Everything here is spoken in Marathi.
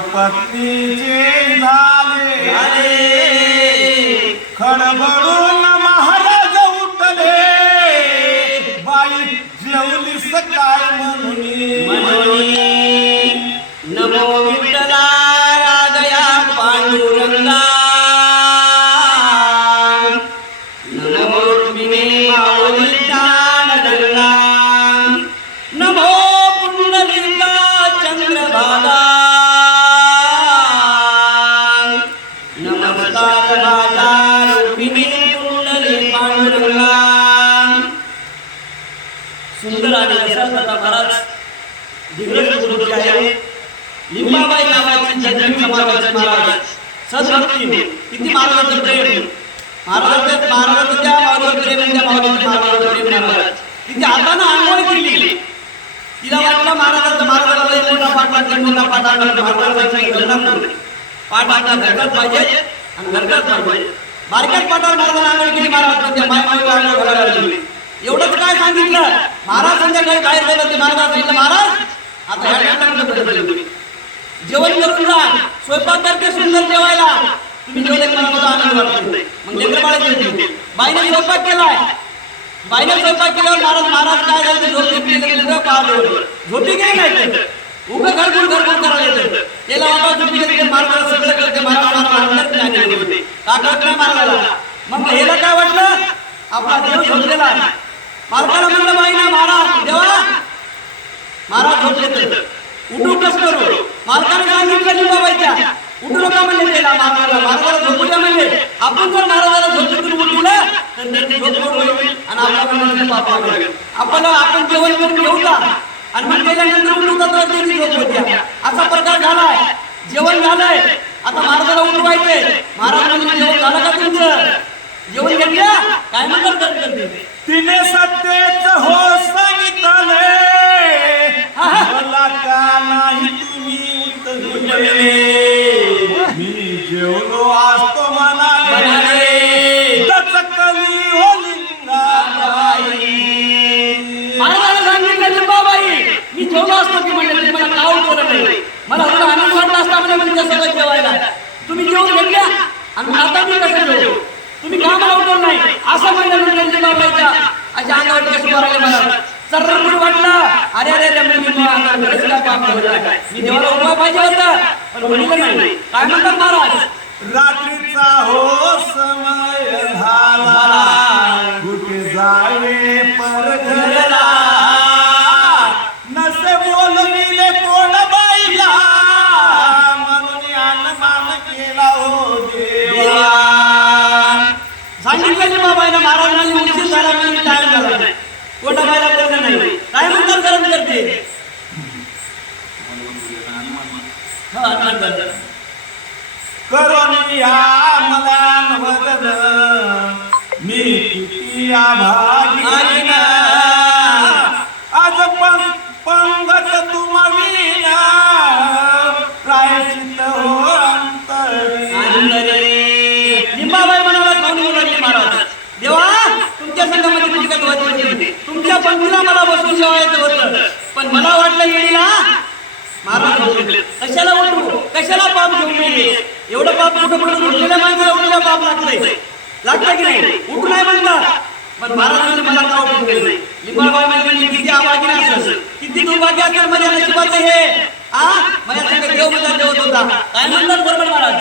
पत्नीचे झाले. खडबडून आणि यशस्वता महाराज दिग्रज गुरुजी आहे लिंबाबाई नावाची जगदीश समाजाचे महाराज सद्भक्ती किती महाराजांचं प्रेम महाराजांच्या महाराजांच्या माऊलीवर प्रेम त्या माऊलीच्या महाराजांवर प्रेम महाराज. तिथे हातानं आंघोळ केली. तिला वाटलं महाराजांचं महाराजांना लय मोठा पाठ वाटला मोठा पाठ आणला महाराजांचं घडणार नाही पाठ आपला घरकाच पाहिजे आणि घरकाच पाहिजे. बारक्यात पाठावर महाराजांना आंघोळ केली महाराज म्हणजे माय माय आंघोळ घालायला लागली एवढंच काय सांगितलं महाराज संध्याकाळी बाहेर गेलं ते महाराज सांगितलं महाराज आता ह्या जेवण करून जा स्वयंपाक करते सुंदर जेवायला तुम्ही जेवले मला आनंद मग लेकर बाळा बाईने स्वयंपाक केलाय बाईने स्वयंपाक केल्यावर महाराज महाराज काय झालं झोप घेतली झोपी काय नाही तर. उभं घरकुल घरकुल करायला येतं त्याला वाटतं झोपी सगळं करते महाराज महाराज नाही होते नाही महाराजाला मग ह्याला काय वाटलं आपला देव झोपलेला आहे मालकाला म्हणलं बाई ना महाराज देवा. महाराज झोपले उठू कस करू? मालकाने सांगितलं लिंबाबाईच्या उठू नका म्हणले त्याला महाराजाला महाराजाला झोपू द्या म्हणले. आपण जर महाराजाला झोपून उठलं तर त्याची झोप होईल आणि आपल्याला म्हणून आपल्याला आपण जेवण करून घेऊ का? आणि मग गेल्यानंतर उठू तर त्याची झोप होते असा प्रकार झालाय. जेवण झालंय. आता महाराजाला उठवायचंय. महाराज म्हणजे जेवण झालं का तुमचं? जेवण घेतल्या काय म्हणतात तिने सत्तेच हो सांगितले मला का नाही तुम्ही उतरले? मी जेवलो असतो म्हणाले. दचकली हो लिंगाबाई महाराजांना सांगितलं लिंबाबाई मी जेवलो असतो की म्हणजे मला नाही मला आनंद वाटला असता म्हणजे तुमच्यासोबत जेवायला तुम्ही जेवून घेतल्या आणि मग आता मी कसं जेवू तुम्ही का मला उठवलं नाही असं म्हणलं म्हणजे लिंबाबाईच्या अशा अंगावर कसं मारायला वाटलं. अरे अरे अरे मी मी अंगावर खरंच काय पाप केलं काय? मी देवाला उभा पाहिजे होतं. पण म्हणलं नाही. काय म्हणतात महाराज? रात्रीचा हो समय झाला. कुठे जावे परघरला नसे बोलविले कोण बाईला. म्हणून अनमान केला हो देवा. सांगितलं बाबा महाराज म्हणजे उशीर झाला म्हणजे टाइम झाला नाही कोणता बायला बोलणं नाही काय म्हणतात गरम करते हा, हनुमान करतात. करून या मला वदन मी किती आभागी आज पण पंगत तुम्हाला प्रायचित हो लिंबाबाई म्हणाला कोण बोलली महाराज देवा तुमच्या संघामध्ये तुमची काय होती. तुमच्या पंक्तीला मला बसून जेवायचं होतं. पण मला वाटलं येणीला महाराज कशाला उठू? कशाला पाप घेऊन एवढं पाप कुठं कुठं उठलेल्या माणसाला उठलेल्या पाप लागतंय. लागतं की नाही? उठू नाही म्हणता पण महाराजांनी मला का उठून गेले लिंबाबाई म्हणजे किती आवाजी असेल किती दुर्भाग्य असेल माझ्या नशिबाचं हे. आ? माझ्या देव माझा देवत होता काय म्हणतात बरोबर महाराज?